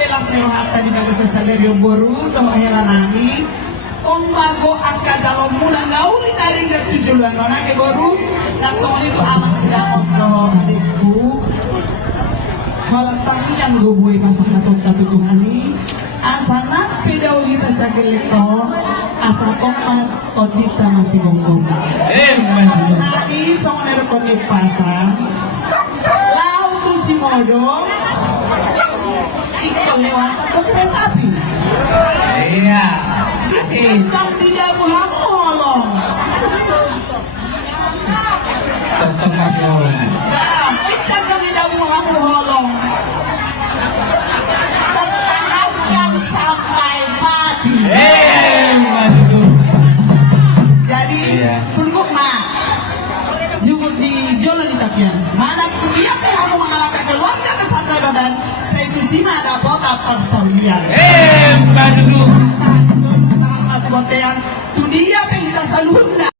pelas nero harta di bagai sesalerio boru doh helanani Omago akadalo mula nauli dari ketujuan nona ke boru langsung itu aman sedang oslo adikku malah tangi yang gubui masa tapi Tuhani asana pedau kita sakelekto asa tomat todita masih bonggong nai songonero koni pasang lau tu si modo ikut lewatan ke kereta api Iya. Sintang tidak buang molong Tetap masih orang. nah, pican tidak buang molong pertahankan sampai mati Maju. jadi pulguk mah juga di jolan di tapian mana pun dia kamu mengalahkan keluarga kesatria badan saya itu sih ada kota persaulian Maju. saat disuruh sangat botean tu dia pengen kita salurna